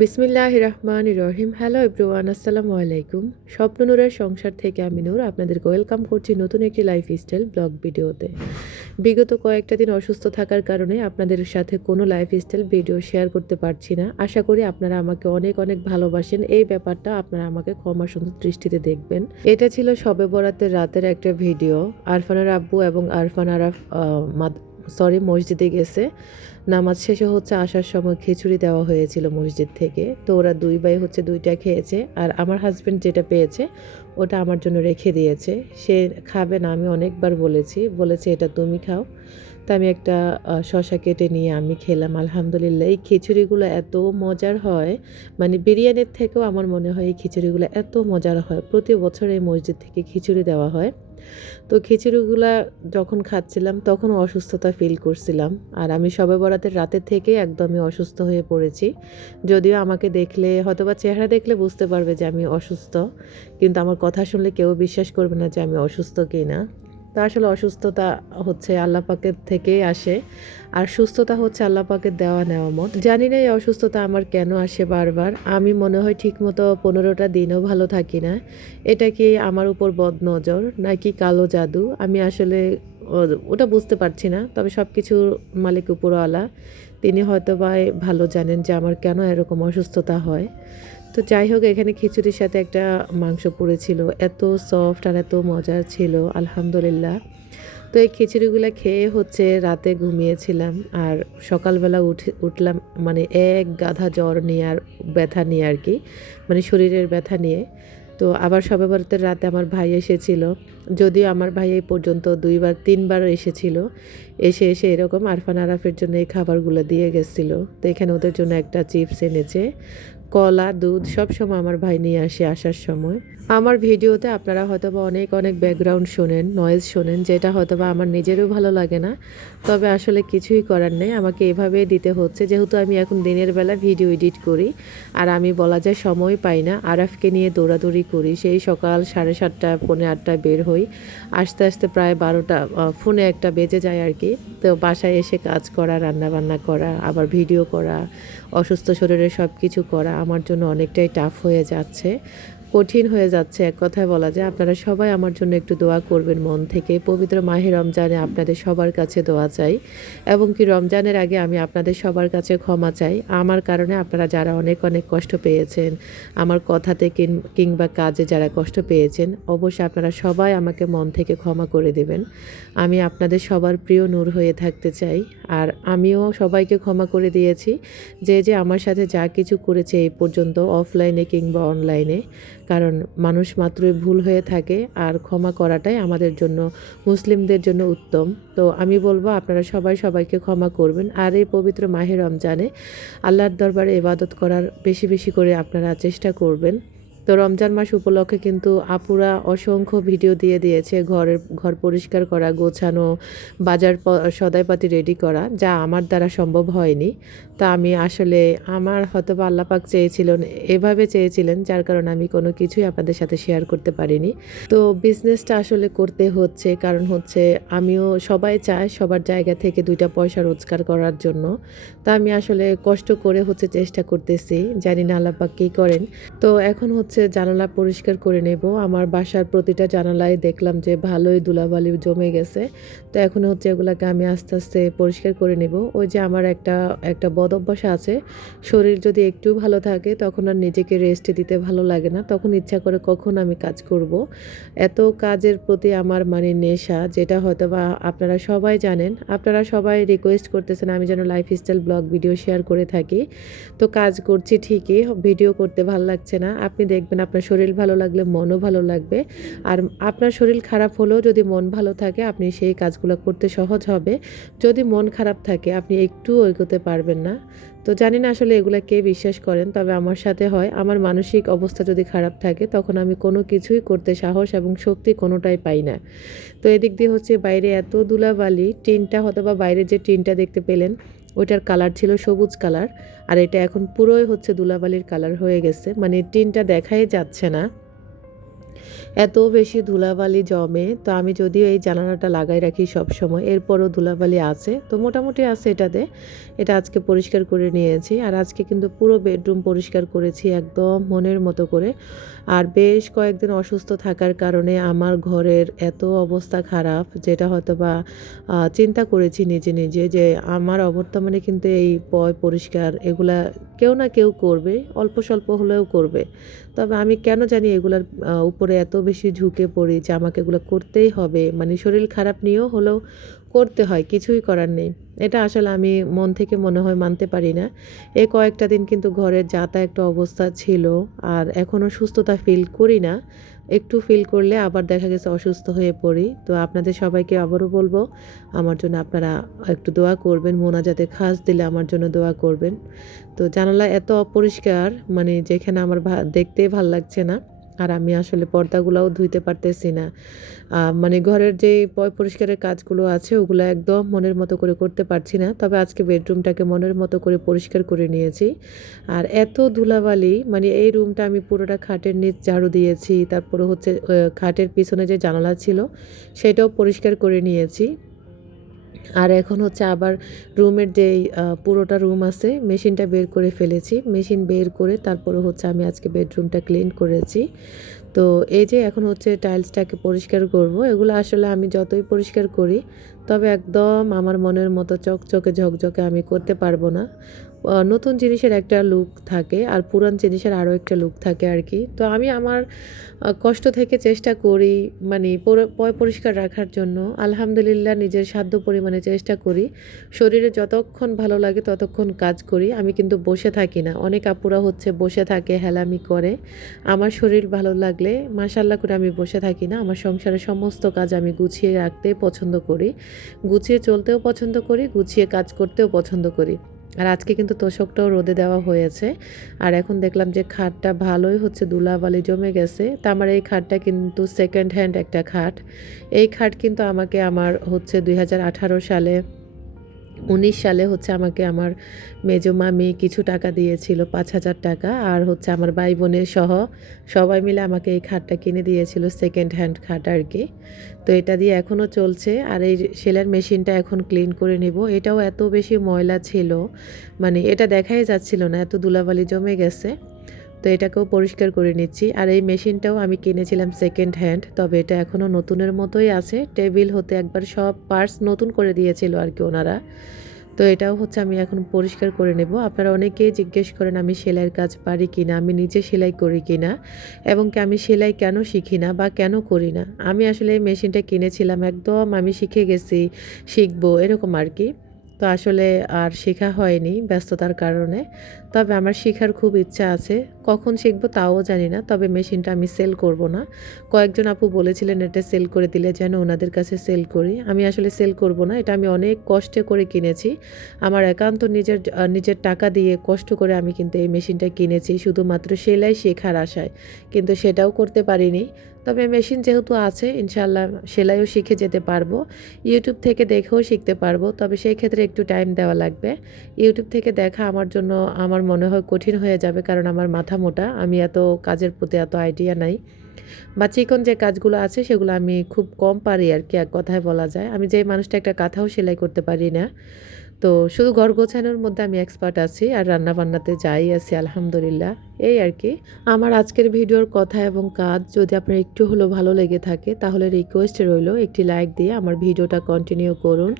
বিসমিল্লাহির রহমানির রহিম। Hello everyone, আসসালামু আলাইকুম। স্বপ্ন নূরের সংসার থেকে আমি নূর আপনাদেরকে ওয়েলকাম করছি নতুন একটি লাইফস্টাইল ব্লগ ভিডিওতে। বিগত কয়েকটা দিন অসুস্থ থাকার কারণে আপনাদের সাথে কোনো লাইফস্টাইল ভিডিও শেয়ার করতে পারছি না। আশা করি আপনারা আমাকে অনেক অনেক ভালোবাসেন। এই ব্যাপারটা আপনারা আমাকে ক্ষমা সুন্দর দৃষ্টিতে দেখবেন। এটা ছিল শবে বরাতের রাতের একটা ভিডিও। আরফানের আব্বু এবং আরফান আরাফ মসজিদে গেছে। নামাজ শেষে আসার সময় খিচুড়ি দেওয়া হয়েছিল মসজিদ থেকে। তো ওরা দুই ভাই দুইটা খেয়েছে, আর আমার হাজব্যান্ড যেটা পেয়েছে ওটা আমার জন্য রেখে দিয়েছে। সে খাবে না, আমি অনেকবার বলেছে এটা তুমি খাও। তো আমি একটা শসা কেটে নিয়ে আমি খেলাম। আলহামদুলিল্লাহ, এই খিচুড়িগুলো এত মজার হয়, মানে বিরিয়ানির থেকেও আমার মনে হয় এই খিচুড়িগুলো এত মজার হয়। প্রতি বছর এই মসজিদ থেকে খিচুড়ি দেওয়া হয়। তো খিচুড়িগুলা যখন খাচ্ছিলাম তখন অসুস্থতা ফিল করছিলাম, আর আমি শবে বরাতের রাতের থেকে একদমই অসুস্থ হয়ে পড়েছি। যদিও আমাকে দেখলে হয়তোবা চেহারা দেখলে বুঝতে পারবে যে আমি অসুস্থ, কিন্তু আমার কথা শুনলে কেউ বিশ্বাস করবে না যে আমি অসুস্থ কি না। তা আসলে অসুস্থতা আল্লাহ পাকের থেকেই আসে, আর সুস্থতা আল্লাহ পাকের দেওয়া নেওয়ামত। জানি না এই অসুস্থতা আমার কেন আসে বারবার। আমি মনে হয় ঠিকমতো 15টা দিনও ভালো থাকি না। এটা কি আমার উপর বদনজর নাকি কালো জাদু, আমি আসলে ওটা বুঝতে পারছি না। তবে সব কিছুর মালিক উপরওয়ালা, তিনি হয়তো বা ভালো জানেন যে আমার কেন এরকম অসুস্থতা হয়। তো যাই হোক, এখানে খিচুড়ির সাথে একটা মাংস পড়েছিল, এত সফট আর এত মজার ছিল আলহামদুলিল্লাহ। তো এই খিচুড়িগুলো খেয়ে রাতে ঘুমিয়েছিলাম, আর সকালবেলা উঠলাম মানে এক গাধা জ্বর নিয়ে আর ব্যথা নিয়ে আর কি, মানে শরীরের ব্যথা নিয়ে। তো আবার শবে বরাতের রাতে আমার ভাই এসেছিল। যদিও আমার ভাই এই পর্যন্ত 2-3বার এসেছিল। এসে এরকম আরফান আরাফের জন্য এই খাবারগুলো দিয়ে গেছিল। তো এখানে ওদের জন্য একটা চিপস এনেছে, কলা, দুধ সব সময় আমার ভাই নিয়ে আসে আসার সময়। আমার ভিডিওতে আপনারা হয়তোবা অনেক অনেক ব্যাকগ্রাউন্ড শোনেন, নয়েজ শোনেন, যেটা হয়তোবা আমার নিজেরও ভালো লাগে না। তবে আসলে কিছুই করার নেই, আমাকে এভাবেই দিতে হচ্ছে, যেহেতু আমি এখন দিনের বেলা ভিডিও এডিট করি। আর আমি বলা যায় সময় পাই না, আরাফকে নিয়ে দৌড়াদৌড়ি করি। সেই সকাল 7:30 পৌনে 8টায় বের হই, আস্তে আস্তে প্রায় 12টা ফোনে একটা বেজে যায় আর কি। তো বাসায় এসে কাজ করা, রান্নাবান্না করা, আবার ভিডিও করা, অসুস্থ শরীরে সব কিছু করা আমার জন্য অনেকটাই টাফ হয়ে যাচ্ছে, কঠিন হয়ে যাচ্ছে এক কথায় বলা যায়। আপনারা সবাই আমার জন্য একটু দোয়া করবেন মন থেকে। পবিত্র মাহে রমজানে আপনাদের সবার কাছে দোয়া চাই, এবং কি রমজানের আগে আমি আপনাদের সবার কাছে ক্ষমা চাই। আমার কারণে আপনারা যারা অনেক অনেক কষ্ট পেয়েছেন, আমার কথাতে কিংবা কাজে যারা কষ্ট পেয়েছেন, অবশ্যই আপনারা সবাই আমাকে মন থেকে ক্ষমা করে দেবেন। আমি আপনাদের সবার প্রিয় নূর হয়ে থাকতে চাই, আর আমিও সবাইকে ক্ষমা করে দিয়েছি যে আমার সাথে যা কিছু করেছে এই পর্যন্ত, অফলাইনে কিংবা অনলাইনে। কারণ মানুষ মাত্রই ভুল হয়ে থাকে, আর ক্ষমা করাটাই আমাদের জন্য, মুসলিমদের জন্য উত্তম। তো আমি বলবো আপনারা সবাই সবাইকে ক্ষমা করবেন। আর এই পবিত্র মাহে রমজানে আল্লাহর দরবারে ইবাদত করার বেশি বেশি করে আপনারা চেষ্টা করবেন। তো রমজান মাস উপলক্ষে কিন্তু আপুরা অসংখ্য ভিডিও দিয়ে দিয়েছে, ঘর পরিষ্কার করা, গোছানো, বাজার সদাইপাতি রেডি করা, যা আমার দ্বারা সম্ভব হয়নি। তা আমি আসলে, আমার হয়তোবা আল্লাহ পাক এভাবে চেয়েছিলেন, যার কারণে আমি কোনো কিছুই আপনাদের সাথে শেয়ার করতে পারিনি। তো বিজনেসটা আসলে করতে হচ্ছে, কারণ আমিও, সবাই চায় সবার জায়গা থেকে 2টা পয়সা রোজগার করার জন্য। তা আমি আসলে কষ্ট করে চেষ্টা করতেছি, জানি না আল্লাহ পাক কী করেন। তো এখন জানালা পরিষ্কার করে নেব। আমার বাসার প্রতিটা জানালায় দেখলাম যে ভালোই ধুলাবালি জমে গেছে। তো এখন এগুলাকে আমি আস্তে আস্তে পরিষ্কার করে নেব। ওই যে আমার একটা বদ অভ্যাস আছে, শরীর যদি একটু ভালো থাকে তখন আর নিজেকে রেস্ট দিতে ভালো লাগে না, তখন ইচ্ছা করে কখন আমি কাজ করব। এত কাজের প্রতি আমার মানে নেশা, যেটা হয়তোবা আপনারা সবাই জানেন। আপনারা সবাই রিকোয়েস্ট করতেছেন আমি যেন লাইফস্টাইল ব্লগ ভিডিও শেয়ার করে থাকি। তো কাজ করছি ঠিকই, ভিডিও করতে ভালো লাগছে না। আপনি দেখবেন আপনার শরীর ভালো লাগলে মনও ভালো লাগবে, আর আপনার শরীর খারাপ হলেও যদি মন ভালো থাকে আপনি সেই কাজগুলো করতে সহজ হবে। যদি মন খারাপ থাকে আপনি একটুও এগোতে পারবেন না। তো জানি না আসলে এগুলা কে বিশ্বাস করেন, তবে আমার সাথে হয়। আমার মানসিক অবস্থা যদি খারাপ থাকে তখন আমি কোনো কিছুই করতে সাহস এবং শক্তি কোনোটাই পাই না। তো এদিক দিয়ে বাইরে এত ধুলাবালি, টিনটা হয়তোবা বাইরে যে টিনটা দেখতে পেলেন ওইটার কালার ছিল সবুজ কালার, আর এটা এখন পুরোই ধুলাবালির কালার হয়ে গেছে, মানে টিনটা দেখাই যাচ্ছে না। এত বেশি ধুলাবালি জমে, তো আমি যদিও এই জানালাটা লাগাই রাখি সব সময়, এরপরও ধুলাবালি আছে, তো মোটামুটি আছে এটাতে। এটা আজকে পরিষ্কার করে নিয়েছি, আর আজকে কিন্তু পুরো বেডরুম পরিষ্কার করেছি একদম মনের মতো করে। আর বেশ কয়েকদিন অসুস্থ থাকার কারণে আমার ঘরের এত অবস্থা খারাপ, যেটা হয়তো বা চিন্তা করেছি নিজে নিজে যে আমার অবর্তমানে কিন্তু এই পরিষ্কার এগুলা কেউ না কেউ করবে, অল্প স্বল্প হলেও করবে। তবে আমি কেন জানি এগুলার উপরে এত বেশি ঝুঁকে পড়ি যে আমাকে এগুলো করতেই হবে, মানে শরীর খারাপ নিয়েও হলেও করতে হয়, কিছুই করার নেই। এটা আসলে আমি মন থেকে মনে হয় মানতে পারি না। এই কয়েকটা দিন কিন্তু ঘরের যা তা একটা অবস্থা ছিল, আর এখনও সুস্থতা ফিল করি না। একটু ফিল করলে আবার দেখা গেছে অসুস্থ হয়ে পড়ি। তো আপনাদের সবাইকে আবারও বলবো, আমার জন্য আপনারা একটু দোয়া করবেন, মোনাজাতে খাস দিলে আমার জন্য দোয়া করবেন। তো জানালা এত অপরিষ্কার, মানে যেখানে আমার দেখতেই ভাল লাগছে না। আর আমি আসলে পর্দাগুলোও ধুইতে পারতেছি না। মানে ঘরের যে পরিষ্কারের কাজগুলো আছে ওগুলো একদম মনের মতো করে করতে পারছি না। তবে আজকে বেডরুমটাকে মনের মতো করে পরিষ্কার করে নিয়েছি। আর এত ধুলাবালি, মানে এই রুমটা আমি পুরোটা খাটের নিচ ঝাড়ু দিয়েছি, তারপরে হচ্ছে খাটের পিছনে যে জানালা ছিল সেটাও পরিষ্কার করে নিয়েছি। আর এখন হচ্ছে আবার রুমের যেই পুরোটা রুম আছে মেশিনটা বের করে ফেলেছি, মেশিন বের করে তারপরে হচ্ছে আমি আজকে বেডরুমটা ক্লিন করেছি। তো এই যে এখন হচ্ছে টাইলসটাকে পরিষ্কার করব। এগুলো আসলে আমি যতই পরিষ্কার করি, তবে একদম আমার মনের মতো চকচকে ঝকঝকে আমি করতে পারবো না। নতুন জিনিসের একটা লুক থাকে আর পুরান জিনিসের আরও একটা লুক থাকে আর কি। তো আমি আমার কষ্ট থেকে চেষ্টা করি, মানে পরিষ্কার রাখার জন্য। আলহামদুলিল্লাহ নিজের সাধ্য পরিমাণে চেষ্টা করি। শরীরে যতক্ষণ ভালো লাগে ততক্ষণ কাজ করি, আমি কিন্তু বসে থাকি না। অনেক আপুরা হচ্ছে বসে থাকে, হেলামি করে। আমার শরীর ভালো লাগলে মাশাআল্লাহ করে আমি বসে থাকি না। আমার সংসারের সমস্ত কাজ আমি গুছিয়ে রাখতে পছন্দ করি, গুছিয়ে চলতেও পছন্দ করি, গুছিয়ে কাজ করতেও পছন্দ করি। আর আজকে কিন্তু তোশকটাও রোদে দেওয়া হয়েছে। আর এখন দেখলাম যে খাটটা ভালোই হচ্ছে ধুলাবালি জমে গেছে। তা আমার এই খাটটা কিন্তু সেকেন্ড হ্যান্ড একটা খাট। এই খাট কিন্তু আমাকে আমার হচ্ছে 2018 সালে 19 সালে হচ্ছে আমাকে আমার মেজো মামি কিছু টাকা দিয়েছিল, 5,000 টাকা। আর হচ্ছে আমার ভাই বোনের সহ সবাই মিলে আমাকে এই খাটটা কিনে দিয়েছিল, সেকেন্ড হ্যান্ড খাট আর কি। তো এটা দিয়ে এখনও চলছে। আর এই সেলাইয়ের মেশিনটা এখন ক্লিন করে নিব। এটাও এত বেশি ময়লা ছিল, মানে এটা দেখাই যাচ্ছিল না, এত ধুলাবালি জমে গেছে। তো এটাকেও পরিষ্কার করে নিচ্ছি। আর এই মেশিনটাও আমি কিনেছিলাম সেকেন্ড হ্যান্ড, তবে এটা এখনও নতুনের মতোই আছে। টেবিল হতে একবার সব পার্টস নতুন করে দিয়েছিল আর কি ওনারা। তো এটাও হচ্ছে আমি এখন পরিষ্কার করে নেব। আপনারা অনেকেই জিজ্ঞেস করেন আমি সেলাইয়ের কাজ পারি কি না, আমি নিজে সেলাই করি কি না, এবং কি আমি সেলাই কেন শিখি না বা কেন করি না। আমি আসলে এই মেশিনটা কিনেছিলাম একদম আমি শিখে গেছি, শিখবো এরকম আর কি। তো আসলে আর শেখা হয়নি ব্যস্ততার কারণে। তবে আমার শেখার খুব ইচ্ছা আছে, কখন শিখবো তাও জানি না। তবে মেশিনটা আমি সেল করব না। কয়েকজন আপু বলেছিলেন এটা সেল করে দিলে যেন ওনাদের কাছে সেল করি। আমি আসলে সেল করব না, এটা আমি অনেক কষ্টে করে কিনেছি। আমার একান্ত নিজের টাকা দিয়ে কষ্ট করে আমি কিন্তু এই মেশিনটা কিনেছি শুধুমাত্র সেলাই শেখার আশায়, কিন্তু সেটাও করতে পারিনি। তবে মেশিন যেহেতু আছে ইনশাআল্লাহ সেলাইও শিখে যেতে পারবো। ইউটিউব থেকে দেখেও শিখতে পারবো, তবে সেই ক্ষেত্রে একটু টাইম দেওয়া লাগবে। ইউটিউব থেকে দেখা আমার জন্য আমার মনে হয় কঠিন হয়ে যাবে, কারণ আমার মাথা মোটা, আমি এত কাজের প্রতি এত আইডিয়া নাই। বা চিকন যে কাজগুলো আছে সেগুলো আমি খুব কম পারি আর কি, এক কথায় বলা যায়। আমি যেই মানুষটা একটা কাঁথাও সেলাই করতে পারি না। তো শুধু ঘর গোছানোর মধ্যে আমি এক্সপার্ট আছি, আর রান্না বান্নাতে যাই আছি আলহামদুলিল্লাহ। এই আর কি আমার আজকের ভিডিওর কথা এবং কাজ যদি আপনার একটু হলেও ভালো লেগে থাকে, তাহলে রিকোয়েস্ট রইল একটি লাইক দিয়ে আমার ভিডিওটা কন্টিনিউ করুন।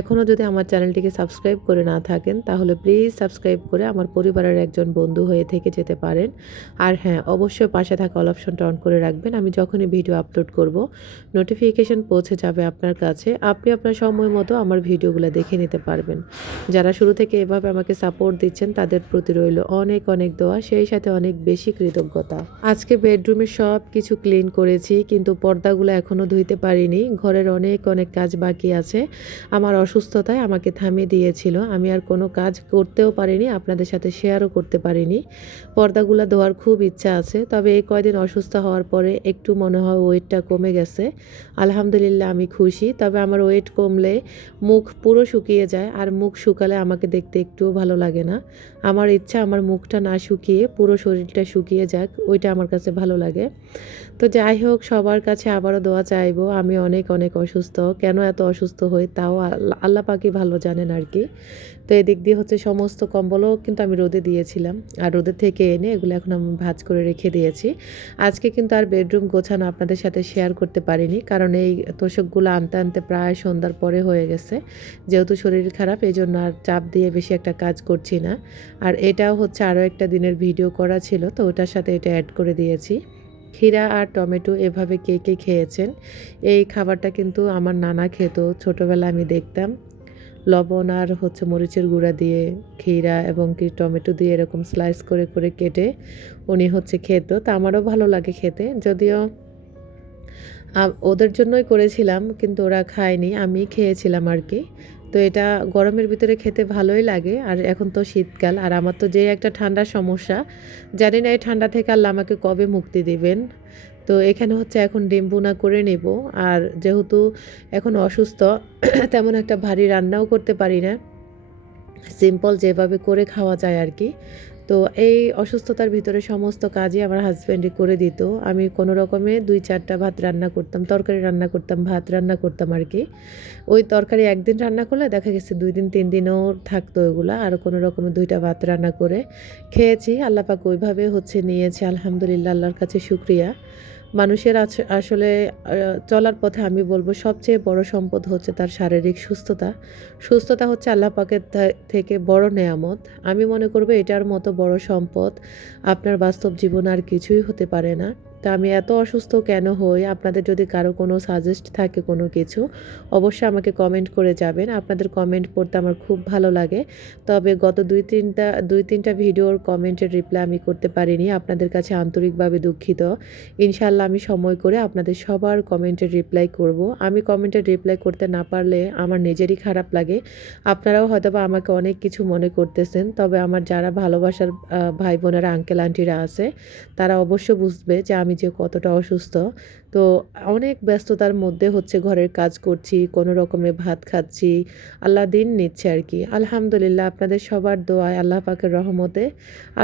এখনও যদি আমার চ্যানেলটিকে সাবস্ক্রাইব করে না থাকেন, তাহলে প্লিজ সাবস্ক্রাইব করে আমার পরিবারের একজন বন্ধু হয়ে থেকে যেতে পারেন। আর হ্যাঁ, অবশ্যই পাশে থাকা অল অপশনটা অন করে রাখবেন। আমি যখনই ভিডিও আপলোড করব নোটিফিকেশন পৌঁছে যাবে আপনার কাছে, আপনি আপনার সময় মতো আমার ভিডিওগুলো দেখে নিতে পারবেন। যারা শুরু থেকে এভাবে আমাকে সাপোর্ট দিচ্ছেন তাদের প্রতি রইল অনেক অনেক দোয়া, সেই সাথে অনেক বেশি কৃতজ্ঞতা। আজকে বেডরুমের সব কিছু ক্লিন করেছি, কিন্তু পর্দাগুলো এখনও ধুইতে পারিনি। ঘরের অনেক অনেক কাজ বাকি আছে। আমার অসুস্থতায় আমাকে থামিয়ে দিয়েছিল, আমি আর কোনো কাজ করতেও পারিনি, আপনাদের সাথে শেয়ারও করতে পারিনি। পর্দাগুলো ধোয়ার খুব ইচ্ছা আছে, তবে এই কয়দিন অসুস্থ হওয়ার পরে একটু মনে হয় ওয়েটটা কমে গেছে। আলহামদুলিল্লাহ আমি খুশি। তবে আমার ওয়েট কমলে মুখ পুরো শুকিয়ে যায়, আর মুখ শুকালে আমাকে দেখতে একটুও ভালো লাগে না। আমার ইচ্ছা আমার মুখটা না শুকিয়ে পুরো শরীরটা শুকিয়ে যাক, ওইটা আমার কাছে ভালো লাগে। তো যাই হোক, সবার কাছে আবারও দোয়া চাইবো। আমি অনেক অনেক অসুস্থ, কেন এত অসুস্থ হই তাও আল্লাহ পাকই ভালো জানেন আর কি। তো এদিক দিয়ে হচ্ছে সমস্ত কম্বলও কিন্তু আমি রোদে দিয়েছিলাম, আর রোদের থেকে এনে এগুলো এখন আমি ভাঁজ করে রেখে দিয়েছি। আজকে কিন্তু আর বেডরুম গোছানো আপনাদের সাথে শেয়ার করতে পারিনি, কারণ এই তোষকগুলো আনতে আনতে প্রায় সন্ধ্যার পরে হয়ে গেছে। যেহেতু শরীর খারাপ, এই জন্য আর চাপ দিয়ে বেশি একটা কাজ করছি না। আর এটাও হচ্ছে আরও একটা দিনের ভিডিও করা ছিল, তো ওটার সাথে এটা অ্যাড করে দিয়েছি। ক্ষীরা আর টমেটো এভাবে কে কে খেয়েছেন? এই খাবারটা কিন্তু আমার নানা খেত ছোটোবেলায়, আমি দেখতাম। লবণ আর হচ্ছে মরিচের গুঁড়া দিয়ে ক্ষীরা এবং কি টমেটো দিয়ে এরকম স্লাইস করে করে কেটে উনি হচ্ছে খেত। তা আমারও ভালো লাগে খেতে, যদিও ওদের জন্যই করেছিলাম, কিন্তু ওরা খায়নি, আমি খেয়েছিলাম আর কি। তো এটা গরমের ভিতরে খেতে ভালোই লাগে। আর এখন তো শীতকাল, আর আমার তো যে একটা ঠান্ডার সমস্যা, জানি না এই ঠান্ডা থেকে আল্লাহ আমাকে কবে মুক্তি দিবেন। তো এখানে হচ্ছে এখন ডিম ভুনা করে নেব। আর যেহেতু এখন অসুস্থ, তেমন একটা ভারী রান্নাও করতে পারি না, সিম্পল যেভাবে করে খাওয়া যায় আর কি। তো এই অসুস্থতার ভিতরে সমস্ত কাজই আমার হাজব্যান্ডই করে দিত। আমি কোনো রকমে 2-4টা ভাত রান্না করতাম, তরকারি রান্না করতাম, ভাত রান্না করতাম আর কি। ওই তরকারি একদিন রান্না করলে দেখা গেছে 2 দিন 3 দিনও থাকতো ওগুলা। আর কোনো রকমে 2টা ভাত রান্না করে খেয়েছি। আল্লাহ পাক ওইভাবে হচ্ছে নিয়েছে, আলহামদুলিল্লাহ, আল্লাহর কাছে শুকরিয়া। মানুষের আসলে চলার পথে আমি বলবো সবচেয়ে বড় সম্পদ হচ্ছে তার শারীরিক সুস্থতা। সুস্থতা হচ্ছে আল্লাহ পাকের থেকে বড় নেয়ামত। আমি মনে করবো এটার মতো বড় সম্পদ আপনার বাস্তব জীবন আর কিছুই হতে পারে না। তা আমি এত অসুস্থ কেন হই, আপনাদের যদি কারো কোনো সাজেস্ট থাকে কোনো কিছু, অবশ্যই আমাকে কমেন্ট করে যাবেন। আপনাদের কমেন্ট পড়তে আমার খুব ভালো লাগে। তবে গত 2-3টা ভিডিওর কমেন্টের রিপ্লাই আমি করতে পারিনি, আপনাদের কাছে আন্তরিকভাবে দুঃখিত। ইনশাআল্লাহ আমি সময় করে আপনাদের সবার কমেন্টের রিপ্লাই করব। আমি কমেন্টের রিপ্লাই করতে না পারলে আমার নিজেরই খারাপ লাগে। আপনারাও হয়তোবা আমাকে অনেক কিছু মনে করতেছেন, তবে আমার যারা ভালোবাসার ভাই বোনেরা, আঙ্কেল আন্টিরা আছে, তারা অবশ্য বুঝবে যে আমি যে কতটা অসুস্থ। তো অনেক ব্যস্ততার মধ্যে হচ্ছে ঘরের কাজ করছি, কোনো রকমে ভাত খাচ্ছি, আল্লাহ দিন নিচ্ছে আর কি। আলহামদুলিল্লাহ, আপনাদের সবার দোয়ায়, আল্লাহ পাকের রহমতে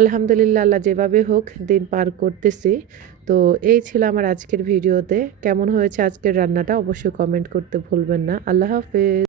আলহামদুলিল্লাহ, আল্লাহ যেভাবে হোক দিন পার করতেছি। তো এই ছিল আমার আজকের ভিডিওতে। কেমন হয়েছে আজকের রান্নাটা অবশ্যই কমেন্ট করতে ভুলবেন না। আল্লাহ হাফেজ।